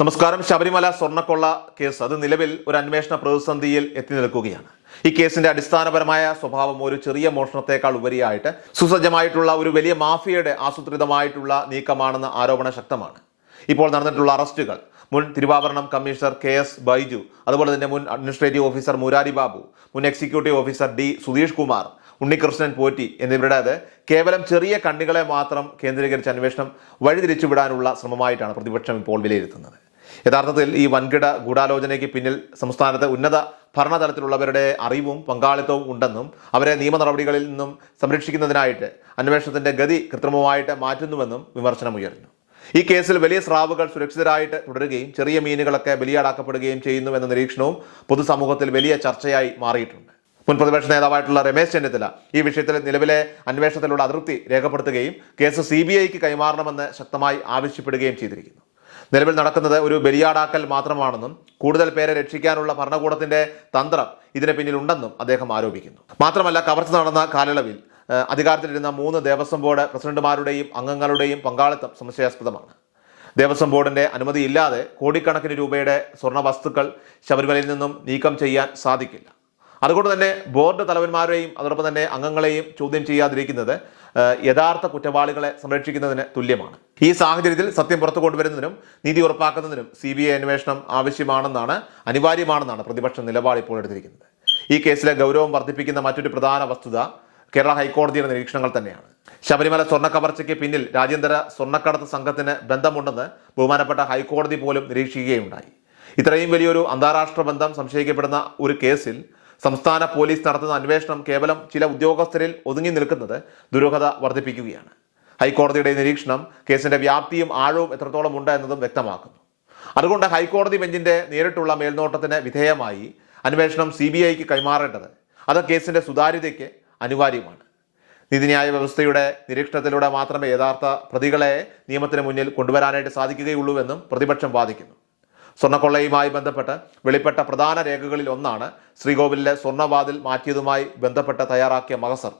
നമസ്കാരം. ശബരിമല സ്വർണക്കൊള്ള കേസ്. അത് നിലവിൽ ഒരു അന്വേഷണ പ്രതിസന്ധിയിൽ എത്തി നിൽക്കുകയാണ്. ഈ കേസിന്റെ അടിസ്ഥാനപരമായ സ്വഭാവം ഒരു ചെറിയ മോഷണത്തെക്കാൾ ഉപരിയായിട്ട് സുസജ്ജമായിട്ടുള്ള ഒരു വലിയ മാഫിയയുടെ ആസൂത്രിതമായിട്ടുള്ള നീക്കമാണെന്ന ആരോപണ ശക്തമാണ്. ഇപ്പോൾ നടന്നിട്ടുള്ള അറസ്റ്റുകൾ. മുൻ തിരുവാഭരണം കമ്മീഷണർ കെ എസ് ബൈജു അതുപോലെ തന്നെ മുൻ അഡ്മിനിസ്ട്രേറ്റീവ് ഓഫീസർ മുരാരി ബാബു മുൻ executive officer D Sudheesh Kumar Unnikrishnan Potti എന്നിവരുടേത് കേവലം ചെറിയ കണ്ണികളെ മാത്രം കേന്ദ്രീകരിച്ച അന്വേഷണം വഴിതിരിച്ചുവിടാനുള്ള ശ്രമമായിട്ടാണ് പ്രതിപക്ഷം ഇപ്പോൾ വിലയിരുത്തുന്നത്. യഥാർത്ഥത്തിൽ ഈ വൻകിട ഗൂഢാലോചനയ്ക്ക് പിന്നിൽ സംസ്ഥാനത്തെ ഉന്നത ഭരണതലത്തിലുള്ളവരുടെ അറിവും പങ്കാളിത്തവും ഉണ്ടെന്നും അവരെ നിയമ നടപടികളിൽ നിന്നും സംരക്ഷിക്കുന്നതിനായിട്ട് അന്വേഷണത്തിന്റെ ഗതി കൃത്രിമമായിട്ട് മാറ്റുന്നുവെന്നും വിമർശനമുയർന്നു. ഈ കേസിൽ വലിയ സ്രാവുകൾ സുരക്ഷിതരായിട്ട് തുടരുകയും ചെറിയ മീനുകളൊക്കെ ബലിയാടാക്കപ്പെടുകയും ചെയ്യുന്നു എന്ന നിരീക്ഷണവും പൊതുസമൂഹത്തിൽ വലിയ ചർച്ചയായി മാറിയിട്ടുണ്ട്. മുൻ പ്രതിപക്ഷ നേതാവായിട്ടുള്ള രമേശ് ചെന്നിത്തല ഈ വിഷയത്തിൽ നിലവിലെ അന്വേഷണത്തിലുള്ള അതൃപ്തി രേഖപ്പെടുത്തുകയും കേസ് സി കൈമാറണമെന്ന് ശക്തമായി ആവശ്യപ്പെടുകയും ചെയ്തിരിക്കുന്നു. നിലവിൽ നടക്കുന്നത് ഒരു ബലിയാടാക്കൽ മാത്രമാണെന്നും കൂടുതൽ പേരെ രക്ഷിക്കാനുള്ള ഭരണകൂടത്തിന്റെ തന്ത്രം ഇതിന് പിന്നിലുണ്ടെന്നും അദ്ദേഹം ആരോപിക്കുന്നു. മാത്രമല്ല കവർച്ച നടന്ന കാലയളവിൽ അധികാരത്തിലിരുന്ന മൂന്ന് ദേവസ്വം ബോർഡ് പ്രസിഡന്റുമാരുടെയും അംഗങ്ങളുടെയും പങ്കാളിത്തം സംശയാസ്പദമാണ്. ദേവസ്വം ബോർഡിന്റെ അനുമതിയില്ലാതെ കോടിക്കണക്കിന് രൂപയുടെ സ്വർണ വസ്തുക്കൾ ശബരിമലയിൽ നിന്നും നീക്കം ചെയ്യാൻ സാധിക്കില്ല. അതുകൊണ്ട് തന്നെ ബോർഡ് തലവന്മാരെയും അതോടൊപ്പം തന്നെ അംഗങ്ങളെയും ചോദ്യം ചെയ്യാതിരിക്കുന്നത് യഥാർത്ഥ കുറ്റവാളികളെ സംരക്ഷിക്കുന്നതിന് തുല്യമാണ്. ഈ സാഹചര്യത്തിൽ സത്യം പുറത്തു കൊണ്ടുവരുന്നതിനും നീതി ഉറപ്പാക്കുന്നതിനും സി ബി ഐ അന്വേഷണം ആവശ്യമാണെന്നാണ് അനിവാര്യമാണെന്നാണ് പ്രതിപക്ഷ നിലപാട് ഇപ്പോൾ എടുത്തിരിക്കുന്നത്. ഈ കേസിലെ ഗൗരവം വർദ്ധിപ്പിക്കുന്ന മറ്റൊരു പ്രധാന വസ്തുത കേരള ഹൈക്കോടതിയുടെ നിരീക്ഷണങ്ങൾ തന്നെയാണ്. ശബരിമല സ്വർണ കവർച്ചയ്ക്ക് പിന്നിൽ രാജ്യാന്തര സ്വർണക്കടത്ത് സംഘത്തിന് ബന്ധമുണ്ടെന്ന് ബഹുമാനപ്പെട്ട ഹൈക്കോടതി പോലും നിരീക്ഷിക്കുകയുണ്ടായി. ഇത്രയും വലിയൊരു അന്താരാഷ്ട്ര ബന്ധം സംശയിക്കപ്പെടുന്ന ഒരു കേസിൽ സംസ്ഥാന പോലീസ് നടത്തുന്ന അന്വേഷണം കേവലം ചില ഉദ്യോഗസ്ഥരിൽ ഒതുങ്ങി നിൽക്കുന്നത് ദുരൂഹത വർദ്ധിപ്പിക്കുകയാണ്. ഹൈക്കോടതിയുടെ നിരീക്ഷണം കേസിന്റെ വ്യാപ്തിയും ആഴവും എത്രത്തോളം ഉണ്ട് എന്നതും വ്യക്തമാക്കുന്നു. അതുകൊണ്ട് ഹൈക്കോടതി ബെഞ്ചിന്റെ നേരിട്ടുള്ള മേൽനോട്ടത്തിന് വിധേയമായി അന്വേഷണം സി ബി ഐക്ക് കൈമാറേണ്ടത് അത് കേസിന്റെ സുതാര്യതയ്ക്ക് അനിവാര്യമാണ്. നീതിന്യായ വ്യവസ്ഥയുടെ നിരീക്ഷണത്തിലൂടെ മാത്രമേ യഥാർത്ഥ പ്രതികളെ നിയമത്തിന് മുന്നിൽ കൊണ്ടുവരാനായിട്ട് സാധിക്കുകയുള്ളൂവെന്നും പ്രതിപക്ഷം വാദിക്കുന്നു. സ്വർണക്കൊള്ളയുമായി ബന്ധപ്പെട്ട് വെളിപ്പെട്ട പ്രധാന രേഖകളിൽ ഒന്നാണ് ശ്രീകോവിലിലെ സ്വർണവാതിൽ മാറ്റിയതുമായി ബന്ധപ്പെട്ട് തയ്യാറാക്കിയ മഹസർ.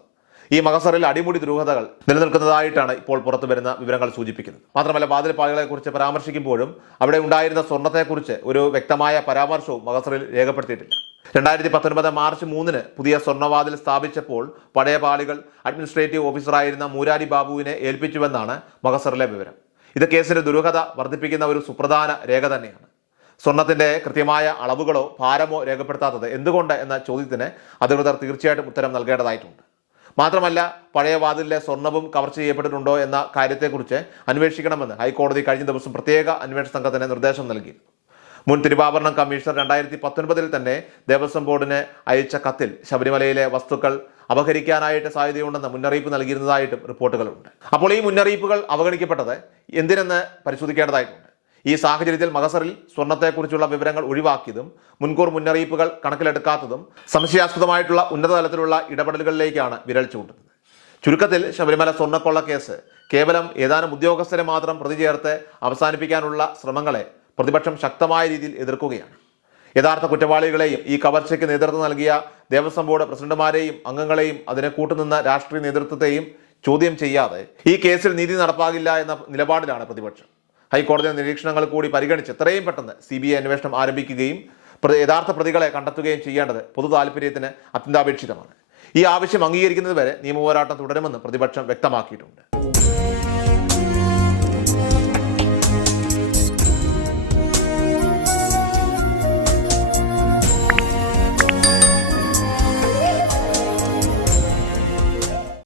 ഈ മകസറിൽ അടിമുടി ദുരൂഹതകൾ നിലനിൽക്കുന്നതായിട്ടാണ് ഇപ്പോൾ പുറത്തു വരുന്ന വിവരങ്ങൾ സൂചിപ്പിക്കുന്നത്. മാത്രമല്ല വാതിൽപ്പാളികളെ കുറിച്ച് പരാമർശിക്കുമ്പോഴും അവിടെ ഉണ്ടായിരുന്ന സ്വർണത്തെക്കുറിച്ച് ഒരു വ്യക്തമായ പരാമർശവും മകസറിൽ രേഖപ്പെടുത്തിയിട്ടില്ല. രണ്ടായിരത്തി പത്തൊൻപത് മാർച്ച് മൂന്നിന് പുതിയ സ്വർണവാതിൽ സ്ഥാപിച്ചപ്പോൾ പഴയ പാളികൾ അഡ്മിനിസ്ട്രേറ്റീവ് ഓഫീസറായിരുന്ന മൂരാരി ബാബുവിനെ ഏൽപ്പിച്ചുവെന്നാണ് മകസറിലെ വിവരം. ഇത് കേസിന്റെ ദുരൂഹത വർദ്ധിപ്പിക്കുന്ന ഒരു സുപ്രധാന രേഖ തന്നെയാണ്. സ്വർണത്തിന്റെ കൃത്യമായ അളവുകളോ ഭാരമോ രേഖപ്പെടുത്താത്തത് എന്തുകൊണ്ട് എന്ന ചോദ്യത്തിന് അധികൃതർ തീർച്ചയായിട്ടും ഉത്തരം നൽകേണ്ടതായിട്ടുണ്ട്. മാത്രമല്ല പഴയ വാതിലിലെ സ്വർണവും കവർച്ച ചെയ്യപ്പെട്ടിട്ടുണ്ടോ എന്ന കാര്യത്തെക്കുറിച്ച് അന്വേഷിക്കണമെന്ന് ഹൈക്കോടതി കഴിഞ്ഞ ദിവസം പ്രത്യേക അന്വേഷണ സംഘത്തിന് നിർദ്ദേശം നൽകി. മുൻ തിരുവാഭരണം കമ്മീഷണർ രണ്ടായിരത്തി പത്തൊൻപതിൽ തന്നെ ദേവസ്വം ബോർഡിന് അയച്ച കത്തിൽ ശബരിമലയിലെ വസ്തുക്കൾ അപഹരിക്കാനായിട്ട് സാധ്യതയുണ്ടെന്ന് മുന്നറിയിപ്പ് നൽകിയിരുന്നതായിട്ടും റിപ്പോർട്ടുകളുണ്ട്. അപ്പോൾ ഈ മുന്നറിയിപ്പുകൾ അവഗണിക്കപ്പെട്ടത് എന്തിനെന്ന് പരിശോധിക്കേണ്ടതായിട്ടുണ്ട്. ഈ സാഹചര്യത്തിൽ മദസറിൽ സ്വർണത്തെക്കുറിച്ചുള്ള വിവരങ്ങൾ ഒഴിവാക്കിയതും മുൻകൂർ മുന്നറിയിപ്പുകൾ കണക്കിലെടുക്കാത്തതും സംശയാസ്പദമായിട്ടുള്ള ഉന്നതതലത്തിലുള്ള ഇടപെടലുകളിലേക്കാണ് വിരൽ ചൂണ്ടുന്നത്. ചുരുക്കത്തിൽ ശബരിമല സ്വർണക്കൊള്ള കേസ് കേവലം ഏതാനും ഉദ്യോഗസ്ഥരെ മാത്രം പ്രതി ചേർത്ത് അവസാനിപ്പിക്കാനുള്ള ശ്രമങ്ങളെ പ്രതിപക്ഷം ശക്തമായ രീതിയിൽ എതിർക്കുകയാണ്. യഥാർത്ഥ കുറ്റവാളികളെയും ഈ കവർച്ചയ്ക്ക് നേതൃത്വം നൽകിയ ദേവസ്വം ബോർഡ് പ്രസിഡന്റുമാരെയും അംഗങ്ങളെയും അതിനെ കൂട്ടുനിന്ന രാഷ്ട്രീയ നേതൃത്വത്തെയും ചോദ്യം ചെയ്യാതെ ഈ കേസിൽ നീതി നടപ്പാകില്ല എന്ന നിലപാടിലാണ് പ്രതിപക്ഷം. ഹൈക്കോടതി നിരീക്ഷണങ്ങൾ കൂടി പരിഗണിച്ച് എത്രയും പെട്ടെന്ന് സി ബി ഐ അന്വേഷണം ആരംഭിക്കുകയും യഥാർത്ഥ പ്രതികളെ കണ്ടെത്തുകയും ചെയ്യേണ്ടത് പൊതു താല്പര്യത്തിന് അത്യന്താപേക്ഷിതമാണ്. ഈ ആവശ്യം അംഗീകരിക്കുന്നതുവരെ നിയമപോരാട്ടം തുടരുമെന്ന് പ്രതിപക്ഷം വ്യക്തമാക്കിയിട്ടുണ്ട്.